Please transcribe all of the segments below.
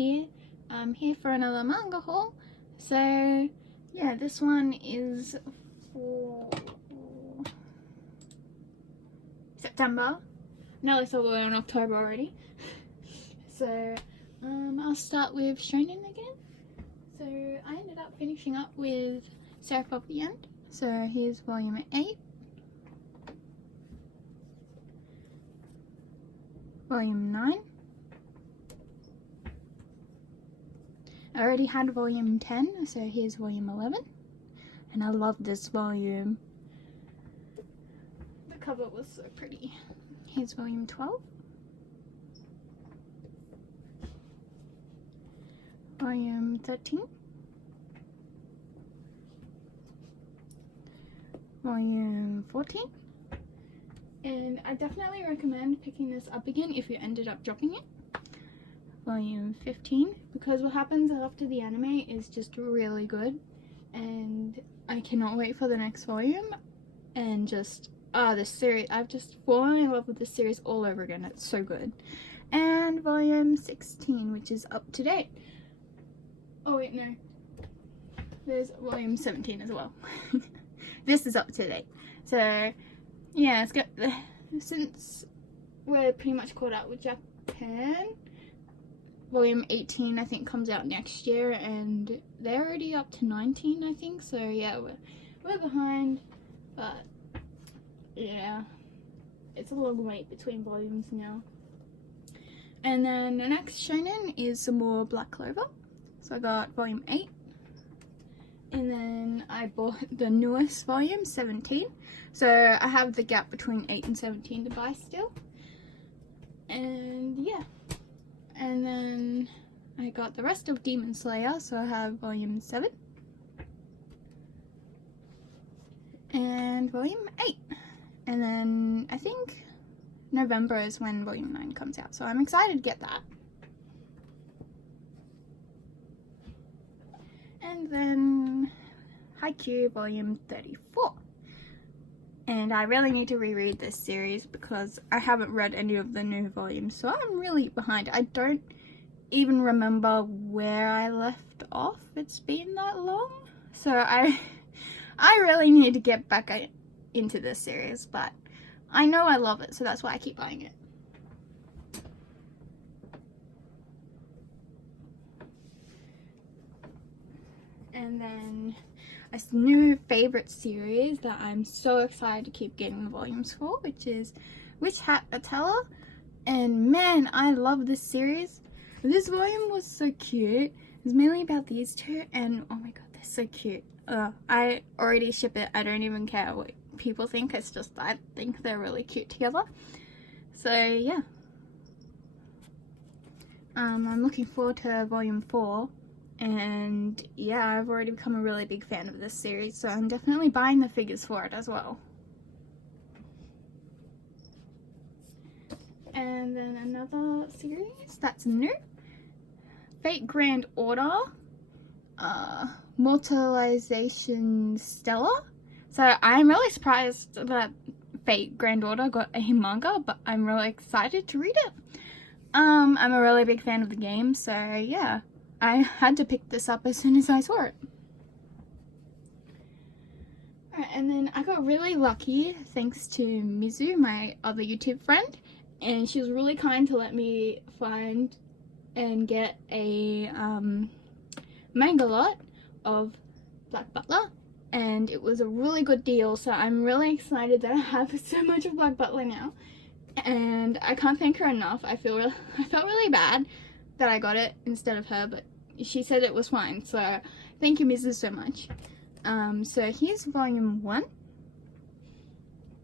here. I'm here for another manga haul. So yeah, this one is for September. Now it's all the way on October already. So I'll start with Shonen again. So I ended up finishing up with Seraph of the End. So here's volume 8. Volume 9. I already had volume 10, so here's volume 11. And I love this volume. The cover was so pretty. Here's volume 12. Volume 13. Volume 14. And I definitely recommend picking this up again if you ended up dropping it. Volume 15, because what happens after the anime is just really good, and I cannot wait for the next volume. And just this series, I've just fallen in love with this series all over again. It's so good. And volume 16, which is up to date. Oh wait, no, there's volume 17 as well. This is up to date. So yeah, it's got, since we're pretty much caught up with Japan, volume 18 I think comes out next year, and they're already up to 19 I think, so yeah, we're behind, but yeah, it's a long wait between volumes now. And then the next shonen is some more Black Clover. So I got volume 8, and then I bought the newest volume, 17. So I have the gap between 8 and 17 to buy still. And yeah. And then I got the rest of Demon Slayer, so I have volume 7. And volume 8. And then I think November is when volume 9 comes out, so I'm excited to get that. And then Haikyuu volume 34. And I really need to reread this series because I haven't read any of the new volumes, so I'm really behind. I don't even remember where I left off. It's been that long. So I really need to get back into this series, but I know I love it, so that's why I keep buying it. And then a new favorite series that I'm so excited to keep getting the volumes for, which is Witch Hat Atella. And man, I love this series. This volume was so cute. It's mainly about these two, and oh my god, they're so cute. I already ship it. I don't even care what people think. It's just I think they're really cute together. So yeah, I'm looking forward to volume 4. And yeah, I've already become a really big fan of this series, so I'm definitely buying the figures for it as well. And then another series that's new, Fate Grand Order, Mortalization Stella. So I'm really surprised that Fate Grand Order got a manga, but I'm really excited to read it. I'm a really big fan of the game, so yeah. I had to pick this up as soon as I saw it. Alright, and then I got really lucky thanks to Mizu, my other YouTube friend, and she was really kind to let me find and get a manga lot of Black Butler, and it was a really good deal, so I'm really excited that I have so much of Black Butler now, and I can't thank her enough. I felt really bad that I got it instead of her, but she said it was fine, so thank you, Mrs. so much. So here's volume 1,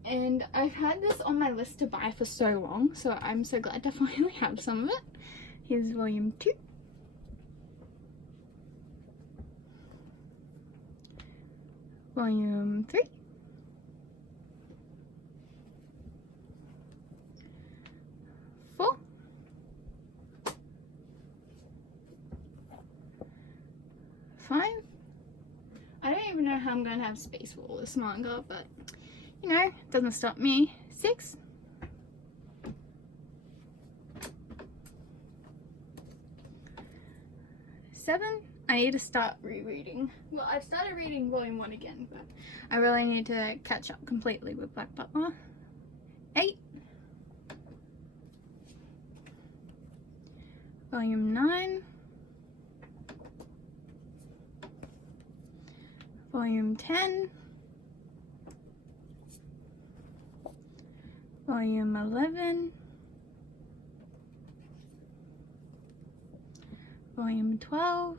and I've had this on my list to buy for so long, so I'm so glad to finally have some of it. Here's volume 2. Volume 3. I don't even know how I'm going to have space for all this manga, but you know, it doesn't stop me. 6. 7, I need to start rereading. Well, I've started reading volume 1 again, but I really need to catch up completely with Black Butler. 8, volume 9, volume 10, volume 11, volume 12,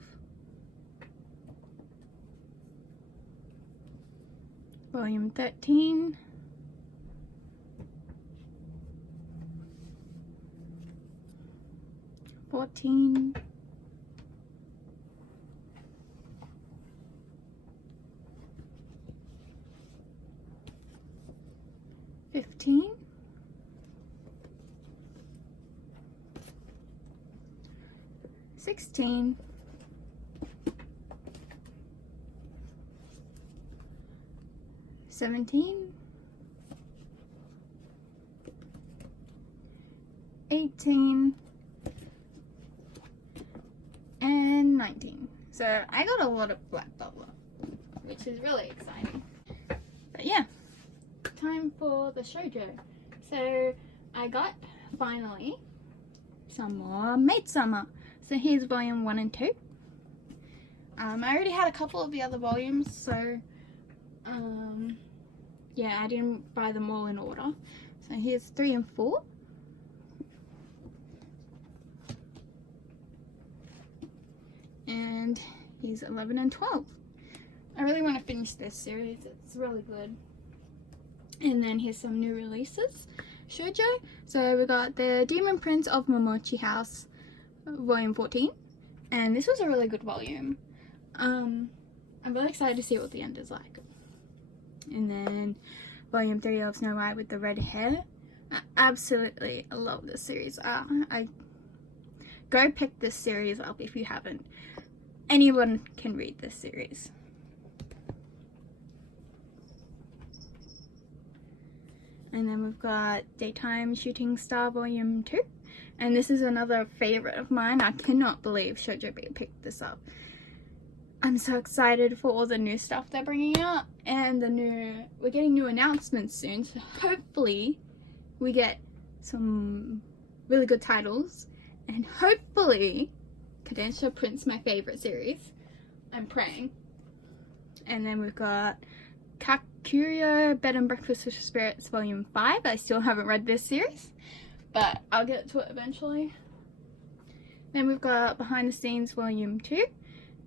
volume 13, volume 14, volume 15, 16, 17, 18, and 19. So I got a lot of Black Butler, which is really exciting. But yeah, time for the shoujo. So I got, finally, some more Midsummer. So here's volume 1 and 2. I already had a couple of the other volumes, so yeah, I didn't buy them all in order. So here's 3 and 4. And here's 11 and 12. I really want to finish this series, it's really good. And then here's some new releases. Shoujo. So we got the Demon Prince of Momochi House, volume 14. And this was a really good volume. I'm really excited to see what the end is like. And then volume 3 of Snow White with the red hair. I absolutely love this series. I go pick this series up if you haven't. Anyone can read this series. And then we've got Daytime Shooting Star volume 2. And this is another favorite of mine. I cannot believe Shoujo B picked this up. I'm so excited for all the new stuff they're bringing out, and we're getting new announcements soon, so hopefully we get some really good titles, and hopefully Kadensha prints my favorite series. I'm praying. And then we've got Kakurio Bed and Breakfast with Spirits volume 5. I still haven't read this series, but I'll get to it eventually. Then we've got Behind the Scenes volume 2.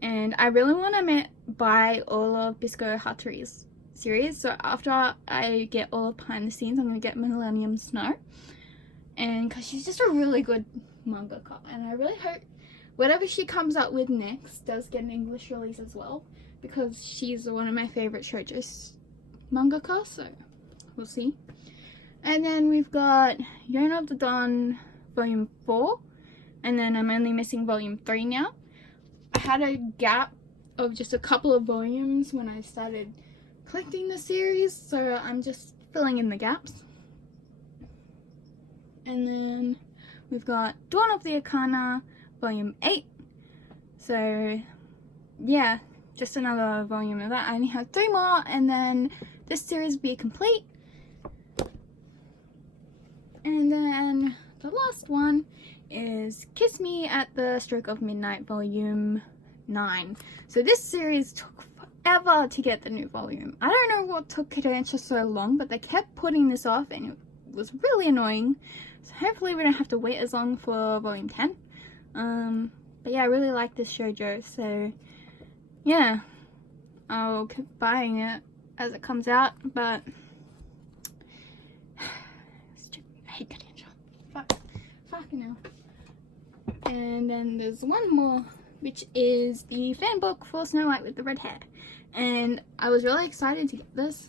And I really want to buy all of Bisco Hattori's series. So after I get all of Behind the Scenes, I'm going to get Millennium Snow. And because she's just a really good mangaka. And I really hope whatever she comes up with next does get an English release as well. Because she's one of my favorite shoujo mangaka. So we'll see. And then we've got Yona of the Dawn volume 4. And then I'm only missing volume 3 now. I had a gap of just a couple of volumes when I started collecting the series, so I'm just filling in the gaps. And then we've got Dawn of the Arcana volume 8. So yeah, just another volume of that. I only have 3 more, and then this series will be complete. And then the last one is Kiss Me at the Stroke of Midnight volume 9. So this series took forever to get the new volume. I don't know what took Kadensha so long, but they kept putting this off and it was really annoying. So hopefully we don't have to wait as long for volume 10. But yeah, I really like this shoujo, so yeah, I'll keep buying it as it comes out, but I hate Kadensha. Fucking hell. And then there's one more, which is the fan book for Snow White with the red hair. And I was really excited to get this,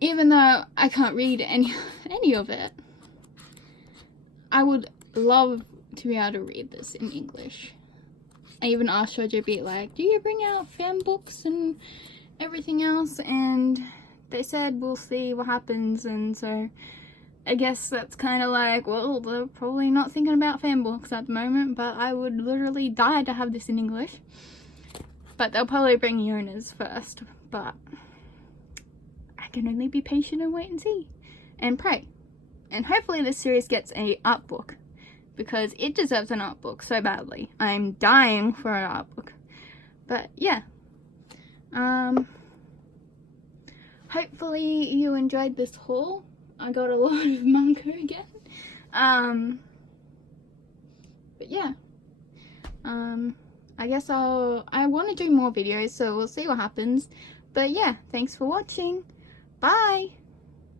even though I can't read any of it. I would love to be able to read this in English. I even asked Shoujo Beat, like, do you bring out fan books and everything else? And they said we'll see what happens, and so I guess that's kind of like, well, they're probably not thinking about fan books at the moment, but I would literally die to have this in English. But they'll probably bring Yona's first, but I can only be patient and wait and see. And pray. And hopefully this series gets a art book, because it deserves an art book so badly. I'm dying for an art book. But yeah. Hopefully you enjoyed this haul. I got a lot of manga again. But yeah. I guess I want to do more videos, so we'll see what happens. But yeah, thanks for watching. Bye!